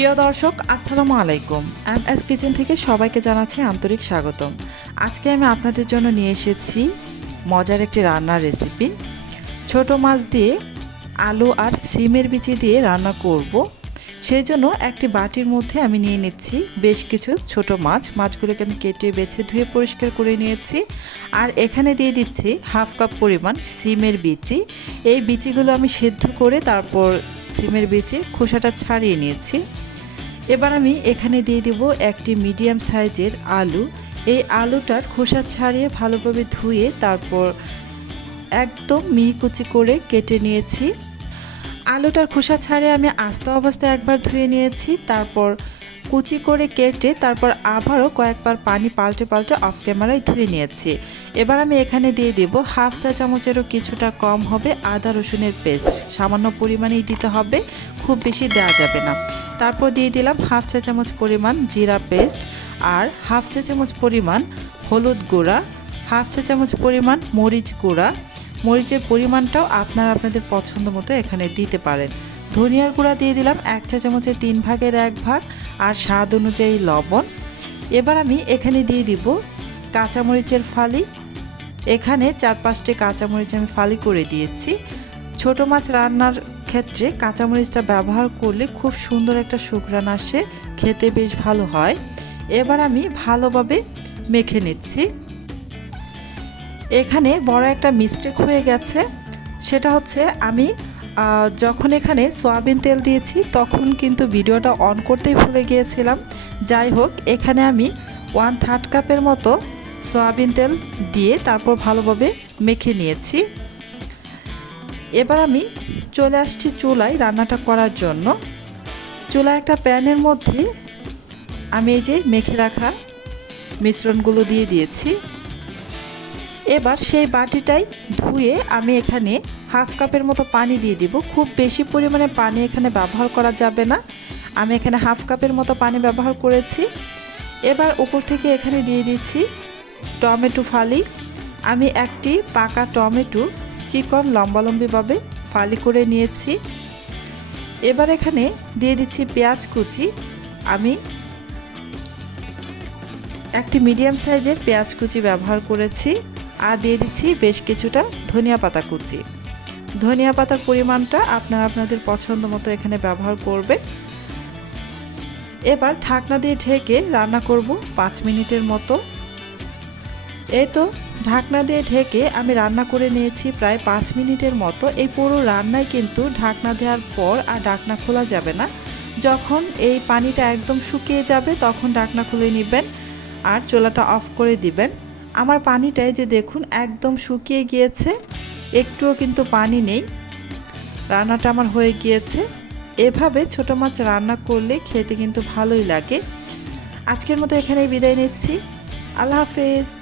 প্রিয় দর্শক, আসসালামু আলাইকুম। এম এস কিচেন থেকে সবাইকে জানাচ্ছি আন্তরিক স্বাগতম। আজকে আমি আপনাদের জন্য নিয়ে এসেছি মজার একটি রান্নার রেসিপি ছোট মাছ দিয়ে আলু আর সিমের বিচি দিয়ে রান্না করব। সেই জন্য একটি বাটির মধ্যে আমি নিয়ে নিচ্ছি বেশ কিছু ছোট মাছ। মাছগুলোকে আমি কেটে, বেছে, ধুয়ে পরিষ্কার করে নিয়েছি। আর এখানে দিয়ে দিচ্ছি হাফ কাপ পরিমাণ সিমের বিচি। এই বিচিগুলো আমি সেদ্ধ করে তারপর সিমের বিচি খোসাটা ছাড়িয়ে নিয়েছি। এবার আমি এখানে দিয়ে দেব একটি মিডিয়াম সাইজের আলু। এই আলুটার খোসা ছাড়িয়ে ভালোভাবে ধুয়ে তারপর একদম মিহিকুচি করে কেটে নিয়েছি। আলুটার খোসা ছাড়িয়ে আমি আস্ত অবস্থায় একবার ধুয়ে নিয়েছি, তারপর কুচি করে কেটে তারপর আবারও কয়েকবার পানি পাল্টে পাল্টে অফ ক্যামেরায় ধুয়ে নিয়েছি। এবার আমি এখানে দিয়ে দেব হাফ চা চামচেরও কিছুটা কম হবে আদা রসুনের পেস্ট। সামান্য পরিমাণেই দিতে হবে, খুব বেশি দেওয়া যাবে না। তারপর দিয়ে দিলাম হাফ চা চামচ পরিমাণ জিরা পেস্ট আর হাফ চা চামচ পরিমাণ হলুদ গুঁড়া, হাফ চা চামচ পরিমাণ মরিচ গুঁড়া। মরিচের পরিমাণটাও আপনারা আপনাদের পছন্দ মতো এখানে দিতে পারেন। ধনিয়ার গুঁড়া দিয়ে দিলাম এক চা চামচের তিন ভাগের এক ভাগ আর স্বাদ অনুযায়ী লবণ। এবার আমি এখানে দিয়ে দিব কাঁচামরিচের ফালি। এখানে চার পাঁচটি কাঁচামরিচ আমি ফালি করে দিয়েছি। ছোট মাছ রান্নার ক্ষেত্রে কাঁচামরিচটা ব্যবহার করলে খুব সুন্দর একটা শুকরান আসে, খেতে বেশ ভালো হয়। এবার আমি ভালোভাবে মেখে নিচ্ছি। এখানে বড় একটা মিস্টেক হয়ে গেছে। সেটা হচ্ছে আমি যখন এখানে সয়াবিন তেল দিয়েছি, তখন কিন্তু ভিডিওটা অন করতেই ভুলে গিয়েছিলাম। যাই হোক, এখানে আমি ওয়ান থার্ড কাপের মতো সয়াবিন তেল দিয়ে তারপর ভালোভাবে মেখে নিয়েছি। এবার আমি চলে আসছি চুলায় রান্নাটা করার জন্য। চুলায় একটা প্যানের মধ্যে আমি এই যে মেখে রাখা মিশ্রণগুলো দিয়ে দিয়েছি। এবার সেই বাটিটাই ধুয়ে আমি এখানে হাফ কাপের মতো পানি দিয়ে দিব। খুব বেশি পরিমাণে পানি এখানে ব্যবহার করা যাবে না। আমি এখানে হাফ কাপের মতো পানি ব্যবহার করেছি। এবার উপর থেকে এখানে দিয়ে দিচ্ছি টমেটো ফালি। আমি একটি পাকা টমেটো চিকন লম্বালম্বিভাবে ফালি করে নিয়েছি। এবার এখানে দিয়ে দিচ্ছি পেঁয়াজ কুচি। আমি একটি মিডিয়াম সাইজের পেঁয়াজ কুচি ব্যবহার করেছি আর দিয়ে দিচ্ছি বেশ কিছুটা ধনিয়া পাতা কুচি। ধনিয়া পাতার পরিমাণটা আপনারা আপনাদের পছন্দ মতো এখানে ব্যবহার করবে এবার ঢাকনা দিয়ে ঢেকে রান্না করব পাঁচ মিনিটের মতো। এই তো ঢাকনা দিয়ে ঢেকে আমি রান্না করে নিয়েছি প্রায় পাঁচ মিনিটের মতো। এই পুরো রান্নায় কিন্তু ঢাকনা দেওয়ার পর আর ঢাকনা খোলা যাবে না। যখন এই পানিটা একদম শুকিয়ে যাবে তখন ঢাকনা খুলে নেবেন আর চোলাটা অফ করে দিবেন। আমার পানিটায় যে দেখুন একদম শুকিয়ে গিয়েছে, একটুও কিন্তু পানি নেই। রান্নাটা আমার হয়ে গিয়েছে। এভাবে ছোট মাছ রান্না করলে খেতে কিন্তু ভালোই লাগে। আজকের মতো এখানেই বিদায় নিচ্ছি। আল্লাহ হাফেজ।